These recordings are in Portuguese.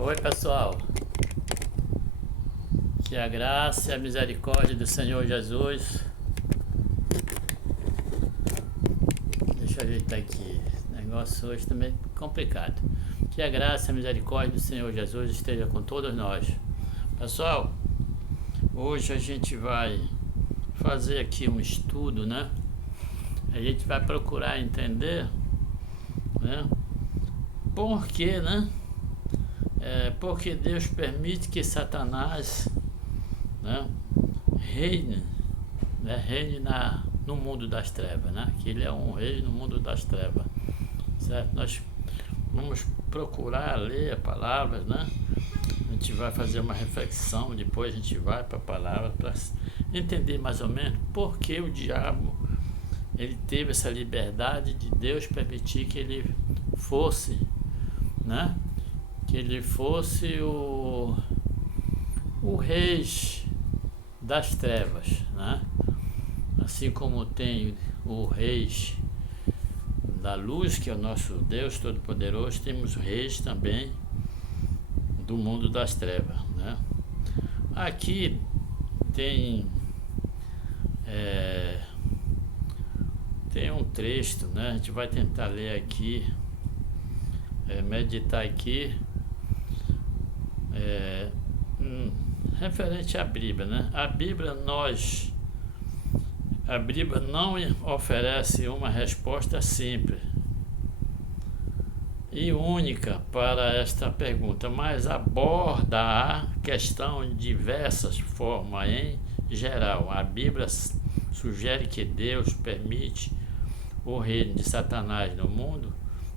Oi, pessoal, que a graça e a misericórdia do Senhor Jesus, deixa eu ajeitar aqui, o negócio hoje também é complicado, que a graça e a misericórdia do Senhor Jesus esteja com todos nós. Pessoal, hoje a gente vai fazer aqui um estudo, né? A gente vai procurar entender, né? Por que, né? Porque Deus permite que Satanás, né, reine, né, no mundo das trevas, né? Que ele é um rei no mundo das trevas, certo? Nós vamos procurar ler a palavra, né? A gente vai fazer uma reflexão, depois a gente vai para a palavra para entender mais ou menos por que o diabo ele teve essa liberdade de Deus permitir que ele fosse, né? Que ele fosse o rei das trevas, né? Assim como tem o rei da luz, que é o nosso Deus Todo-Poderoso, temos reis também do mundo das trevas, né? Aqui tem tem um texto, né? A gente vai tentar ler aqui, meditar aqui, referente à Bíblia, né? A Bíblia não oferece uma resposta simples e única para esta pergunta, mas aborda a questão de diversas formas. Em geral, a Bíblia sugere que Deus permite o reino de Satanás no mundo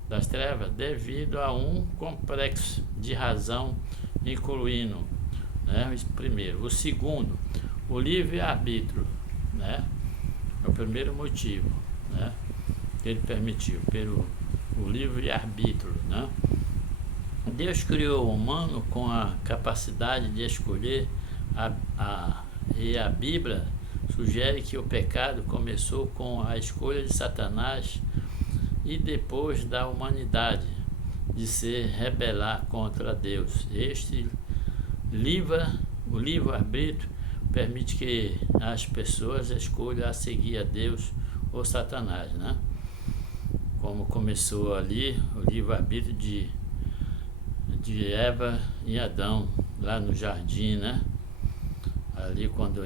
das trevas devido a um complexo de razão, incluindo, né, o primeiro. O segundo, o livre-arbítrio, né? É o primeiro motivo, né, que ele permitiu, pelo o livre-arbítrio, né? Deus criou o humano com a capacidade de escolher e a Bíblia sugere que o pecado começou com a escolha de Satanás e depois da humanidade de se rebelar contra Deus. O livre-arbítrio permite que as pessoas escolham a seguir a Deus ou Satanás, né? Como começou ali o livre-arbítrio de Eva e Adão, lá no jardim, né? Ali quando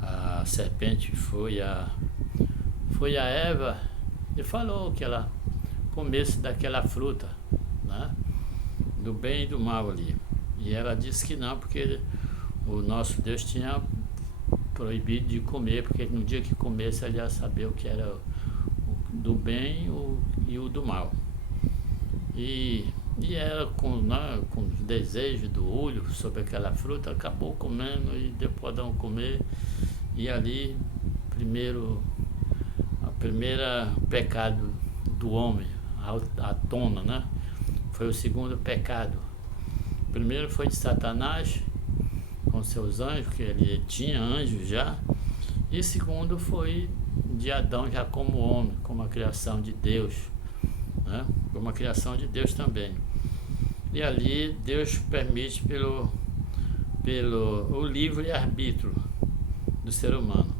a serpente foi a Eva e falou que ela comesse daquela fruta, né? Do bem e do mal ali. E ela disse que não, porque o nosso Deus tinha proibido de comer, porque no dia que comesse ele ia saber o que era o do bem e o do mal. E ela com o desejo do olho sobre aquela fruta, acabou comendo e depois de não comer, e ali a primeira pecado do homem, a tona, né? Foi o segundo pecado. O primeiro foi de Satanás, com seus anjos, que ele tinha anjos já, e o segundo foi de Adão já como homem, como a criação de Deus, né? Como a criação de Deus também. E ali Deus permite pelo o livre-arbítrio do ser humano.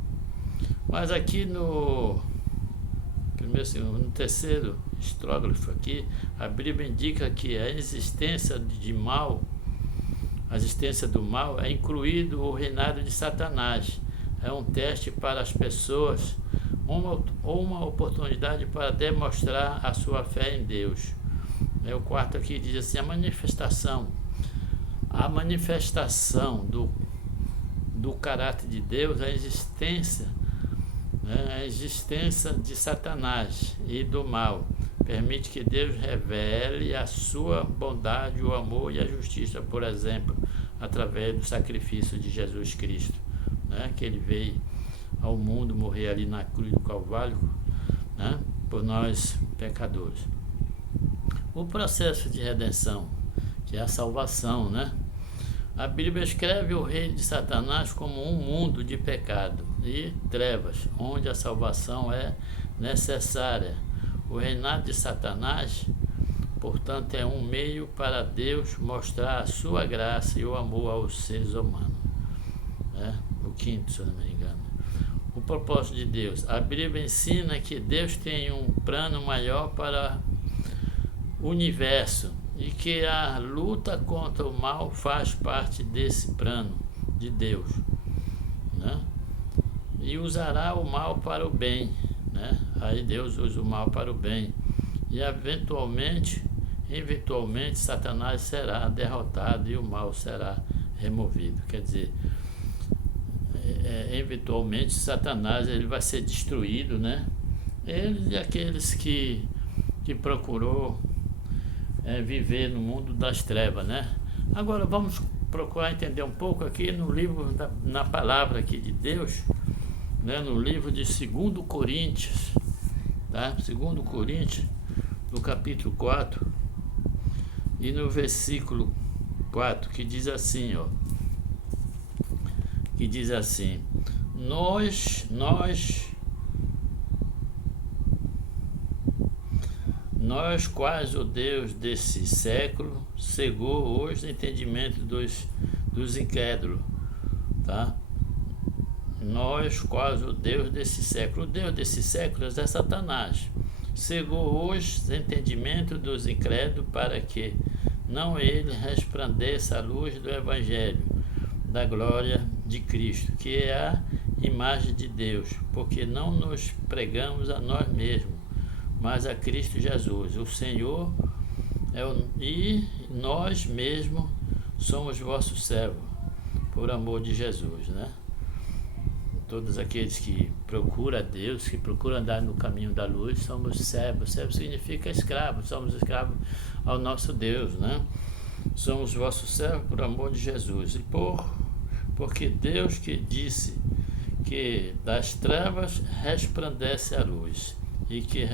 Mas aqui no terceiro estrógrafo aqui, a Bíblia indica que a existência do mal é incluído o reinado de Satanás. É um teste para as pessoas, uma oportunidade para demonstrar a sua fé em Deus. O quarto aqui diz assim: a manifestação do caráter de Deus, a existência de Satanás e do mal, permite que Deus revele a sua bondade, o amor e a justiça, por exemplo, através do sacrifício de Jesus Cristo, né? Que ele veio ao mundo morrer ali na cruz do Calvário, né? Por nós pecadores. O processo de redenção, que é a salvação, né? A Bíblia escreve o reino de Satanás como um mundo de pecado e trevas, onde a salvação é necessária. O reinado de Satanás portanto, é um meio para Deus mostrar a sua graça e o amor aos seres humanos. O quinto, se eu não me engano. O propósito de Deus. A Bíblia ensina que Deus tem um plano maior para o universo e que a luta contra o mal faz parte desse plano de Deus, né? E usará o mal para o bem, né? Aí Deus usa o mal para o bem e eventualmente Satanás será derrotado e o mal será removido. Quer dizer, eventualmente Satanás ele vai ser destruído, né? Ele e aqueles que procurou viver no mundo das trevas, né? Agora vamos procurar entender um pouco aqui no livro, na palavra aqui de Deus, né? No livro de 2 Coríntios, tá? 2 Coríntios, no capítulo 4 e no versículo 4, que diz assim, ó, que diz assim: nós quais o Deus desse século cegou hoje o entendimento dos incrédulos, tá? Nós quase o Deus desse século. O Deus desse século é Satanás. Cegou hoje o entendimento dos incrédulos para que não ele resplandeça a luz do Evangelho, da glória de Cristo, que é a imagem de Deus, porque não nos pregamos a nós mesmos, mas a Cristo Jesus, o Senhor, e nós mesmos somos vossos servos, por amor de Jesus, né? Todos aqueles que procuram a Deus, que procuram andar no caminho da luz, somos servos. Servo significa escravo, somos escravos ao nosso Deus, né? Somos vossos servos por amor de Jesus. E porque Deus que disse que das trevas resplandece a luz, e que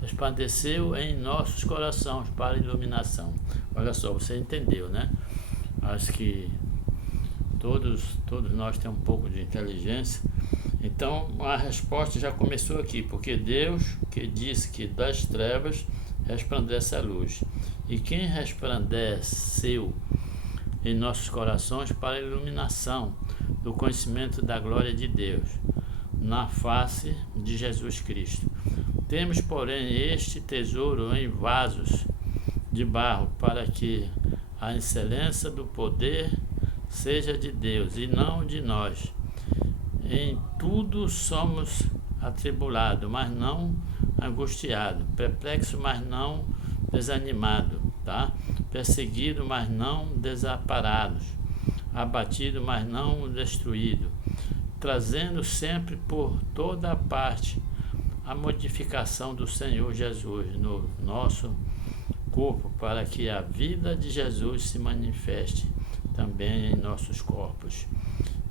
resplandeceu em nossos corações para a iluminação. Olha só, você entendeu, né? Acho que todos nós temos um pouco de inteligência. Então a resposta já começou aqui, porque Deus que disse que das trevas resplandece a luz, e quem resplandeceu em nossos corações para a iluminação do conhecimento da glória de Deus na face de Jesus Cristo. Temos, porém, este tesouro em vasos de barro, para que a excelência do poder seja de Deus e não de nós. Em tudo somos atribulados, mas não angustiados, perplexos, mas não desanimados, tá? Perseguidos, mas não desamparados, abatidos, mas não destruídos, trazendo sempre por toda a parte a modificação do Senhor Jesus no nosso corpo, para que a vida de Jesus se manifeste também em nossos corpos.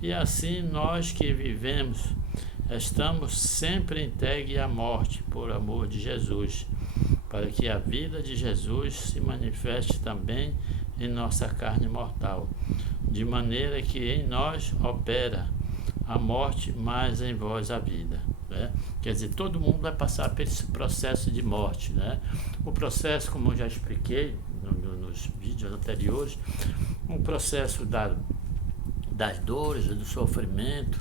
E assim nós que vivemos, estamos sempre entregues à morte por amor de Jesus, para que a vida de Jesus se manifeste também em nossa carne mortal, de maneira que em nós opera a morte, mas em vós a vida, né? Quer dizer, todo mundo vai passar por esse processo de morte, né? O processo, como eu já expliquei nos vídeos anteriores, um processo das dores, do sofrimento,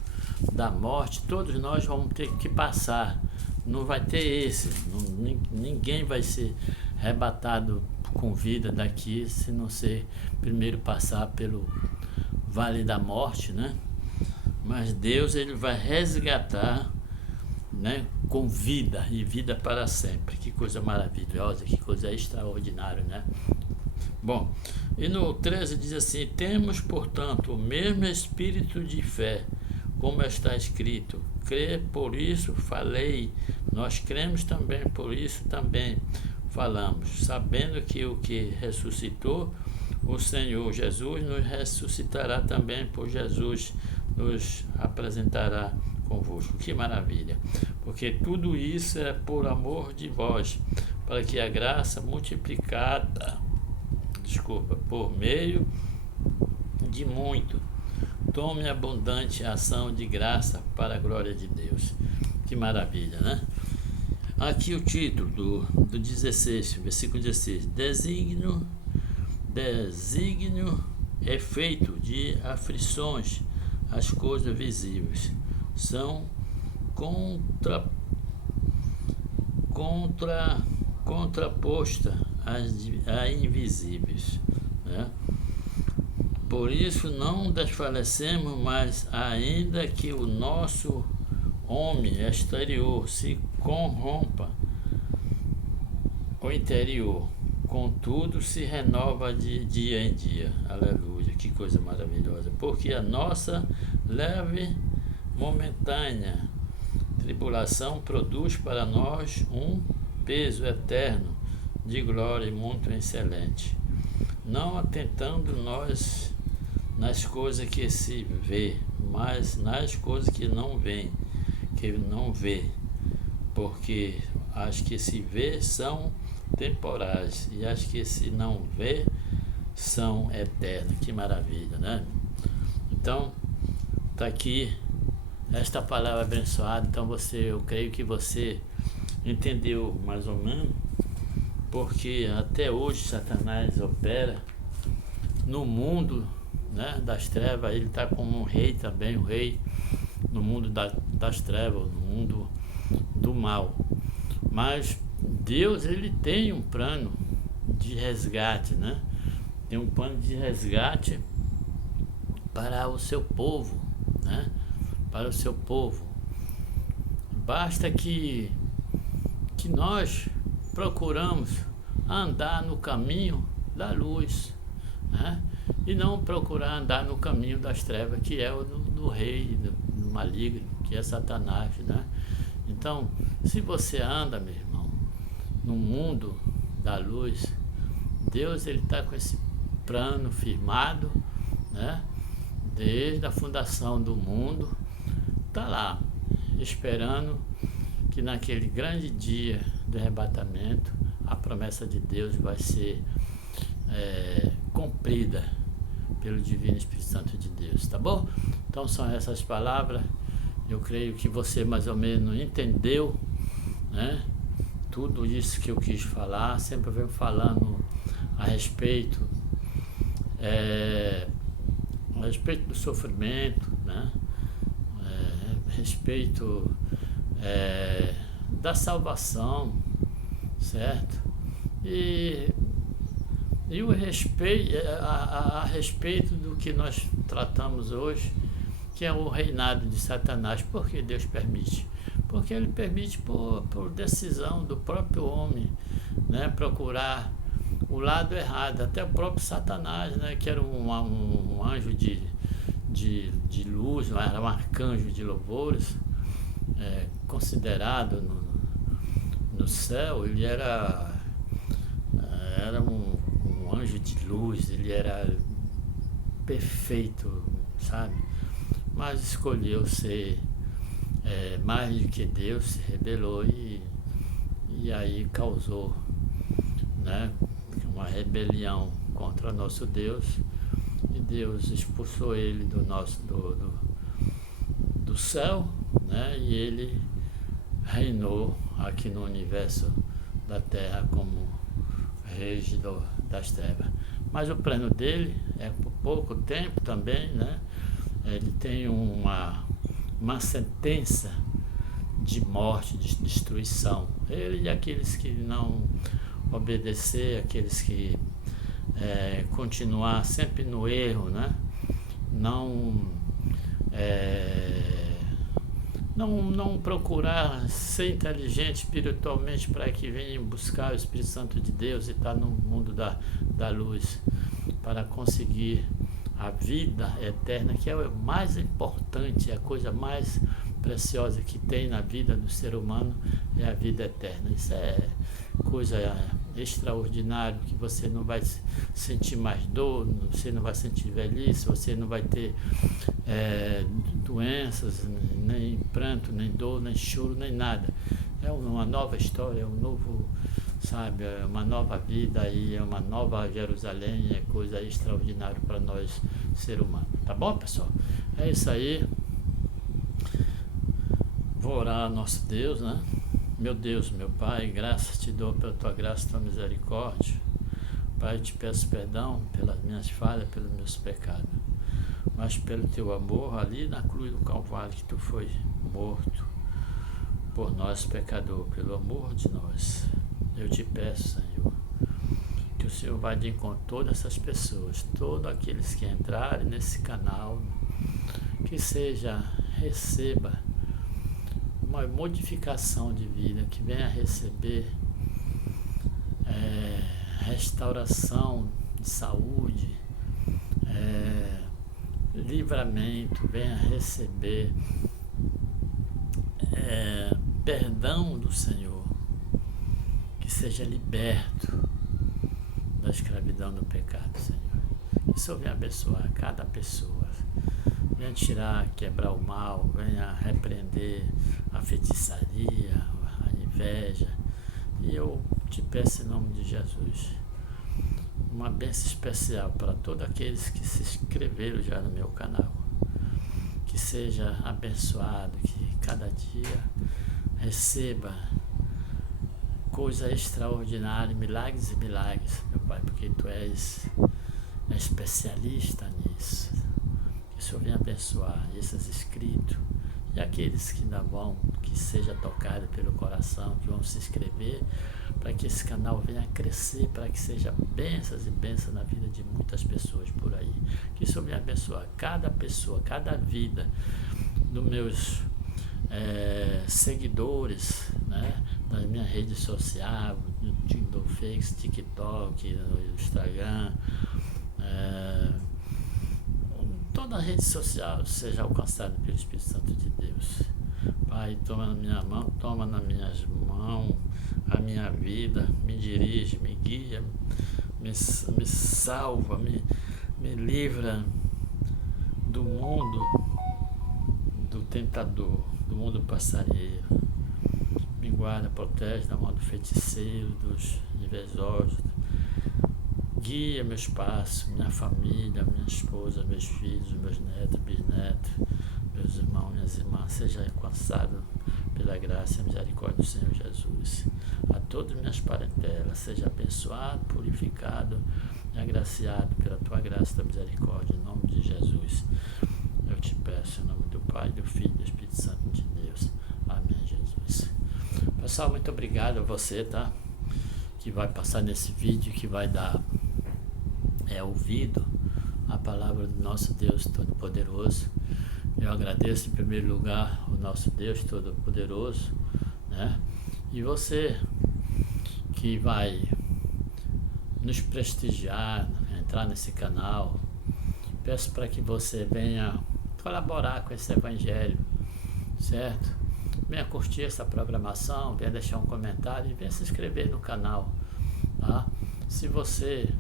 da morte, todos nós vamos ter que passar. Não vai ter ninguém vai ser arrebatado com vida daqui se não ser primeiro passar pelo vale da morte, né? Mas Deus, ele vai resgatar, né, com vida e vida para sempre. Que coisa maravilhosa, que coisa extraordinária, né? Bom, e no 13 diz assim: temos, portanto, o mesmo espírito de fé, como está escrito, crê, por isso falei. Nós cremos também, por isso também falamos, sabendo que o que ressuscitou o Senhor Jesus nos ressuscitará também, por Jesus nos apresentará convosco. Que maravilha! Porque tudo isso é por amor de vós, para que a graça multiplicada, por meio de muito, tome abundante ação de graça para a glória de Deus. Que maravilha, né? Aqui o título do 16, versículo 16. Desígnio efeito de aflições, as coisas visíveis são contraposta a invisíveis, né? Por isso não desfalecemos, mas ainda que o nosso homem exterior se corrompa, o interior, contudo, se renova de dia em dia. Aleluia, que coisa maravilhosa. Porque a nossa leve, momentânea tribulação produz para nós um peso eterno de glória muito excelente. Não atentando nós nas coisas que se vê, mas nas coisas que não vê, porque as que se vê são temporais e as que se não vê são eternas. Que maravilha, né? Então, está aqui esta palavra abençoada. Então eu creio que você entendeu mais ou menos, porque até hoje Satanás opera no mundo, né, das trevas. Ele está como um rei também, o rei no mundo das trevas, no mundo do mal. Mas Deus, ele tem um plano de resgate, né? Tem um plano de resgate para o seu povo, né? Para o seu povo. Basta que nós procuramos andar no caminho da luz, né? E não procurar andar no caminho das trevas, que é o do rei, do maligno, que é Satanás, né? Então, se você anda, meu irmão, no mundo da luz, Deus, ele está com esse plano firmado, né? Desde a fundação do mundo, está lá, esperando que naquele grande dia do arrebatamento, a promessa de Deus vai ser cumprida pelo Divino Espírito Santo de Deus, tá bom? Então são essas palavras. Eu creio que você mais ou menos entendeu, né? Tudo isso que eu quis falar. Sempre venho falando a respeito do sofrimento, né? A respeito da salvação, certo? E o respeito a respeito do que nós tratamos hoje, que é o reinado de Satanás. Por que Deus permite? Porque ele permite por decisão do próprio homem, né, procurar o lado errado. Até o próprio Satanás, né, que era um anjo de luz, era um arcanjo de louvores, considerado no céu. Ele era um anjo de luz, ele era perfeito, sabe? Mas escolheu ser mais do que Deus, se rebelou e aí causou, né, uma rebelião contra nosso Deus, e Deus expulsou ele do céu, né, e ele reinou aqui no universo da terra como rei das trevas. Mas o plano dele é por pouco tempo também, né? Ele tem uma sentença de morte, de destruição. Ele e aqueles que não obedecer, aqueles que continuar sempre no erro, né? Não procurar ser inteligente espiritualmente para que venham buscar o Espírito Santo de Deus e estar no mundo da luz, para conseguir a vida eterna, que é o mais importante, a coisa mais preciosa que tem na vida do ser humano, é a vida eterna. Isso é coisa extraordinária, que você não vai sentir mais dor, você não vai sentir velhice, você não vai ter doenças, nem pranto, nem dor, nem choro, nem nada. É uma nova história, é um novo, sabe, é uma nova vida e é uma nova Jerusalém, é coisa extraordinária para nós, ser humano. Tá bom, pessoal? É isso aí. Vou orar ao nosso Deus, né? Meu Deus, meu Pai, graças te dou pela tua graça e tua misericórdia. Pai, eu te peço perdão pelas minhas falhas, pelos meus pecados, mas pelo teu amor ali na cruz do Calvário, que tu foi morto por nós, pecador, pelo amor de nós. Eu te peço, Senhor, que o Senhor vá de encontro a todas essas pessoas, todos aqueles que entrarem nesse canal, que receba uma modificação de vida, que venha receber restauração de saúde, livramento, venha receber perdão do Senhor, que seja liberto da escravidão do pecado, Senhor. Que o Senhor venha abençoar cada pessoa, venha tirar, quebrar o mal, venha repreender a feitiçaria, a inveja. E eu te peço em nome de Jesus uma bênção especial para todos aqueles que se inscreveram já no meu canal. Que seja abençoado, que cada dia receba coisa extraordinária, milagres e milagres, meu Pai, porque Tu és especialista nisso. Que o Senhor venha abençoar esses inscritos e aqueles que ainda vão, que seja tocado pelo coração, que vão se inscrever, para que esse canal venha crescer, para que seja bênçãos e bênçãos na vida de muitas pessoas por aí. Que o Senhor venha abençoar cada pessoa, cada vida dos meus seguidores, né, nas minhas redes sociais, no Face, TikTok, no Instagram, toda a rede social seja alcançada pelo Espírito Santo de Deus. Pai, toma na minha mão, toma nas minhas mãos a minha vida, me dirige, me guia, me salva, me livra do mundo do tentador, do mundo passageiro. Me guarda, protege da mão do feiticeiro, dos invejosos. Guia meus passos, minha família, minha esposa, meus filhos, meus netos, bisnetos, meus irmãos, minhas irmãs, seja alcançado pela graça e misericórdia do Senhor Jesus. A todas minhas parentelas, seja abençoado, purificado e agraciado pela tua graça e tua misericórdia, em nome de Jesus. Eu te peço, em nome do Pai, do Filho e do Espírito Santo de Deus. Amém, Jesus. Pessoal, muito obrigado a você, tá? Que vai passar nesse vídeo, que vai dar ouvido à palavra do nosso Deus Todo-Poderoso. Eu agradeço em primeiro lugar o nosso Deus Todo-Poderoso, né? E você que vai nos prestigiar, entrar nesse canal, peço para que você venha colaborar com esse evangelho, certo? Venha curtir essa programação, venha deixar um comentário e venha se inscrever no canal, tá? Se você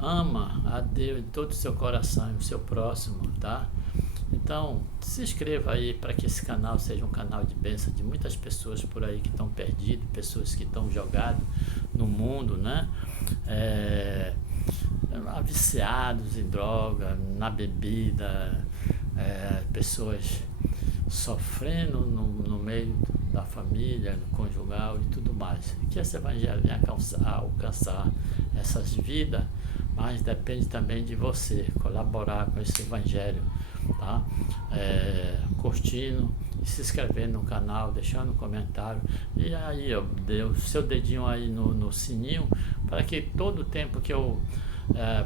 ama a Deus de todo o seu coração e o seu próximo, tá? Então, se inscreva aí para que esse canal seja um canal de bênção de muitas pessoas por aí que estão perdidas, pessoas que estão jogadas no mundo, né? Viciados em droga, na bebida, pessoas sofrendo no meio da família, no conjugal e tudo mais. Que esse evangelho venha alcançar essas vidas, mas depende também de você colaborar com esse evangelho, tá? Curtindo e se inscrevendo no canal, deixando um comentário e aí dê o seu dedinho aí no sininho para que todo o tempo que eu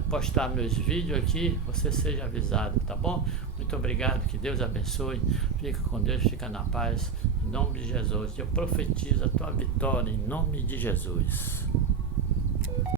postar meus vídeos aqui, você seja avisado, tá bom? Muito obrigado, que Deus abençoe, fica com Deus, fica na paz, em nome de Jesus. Eu profetizo a tua vitória em nome de Jesus.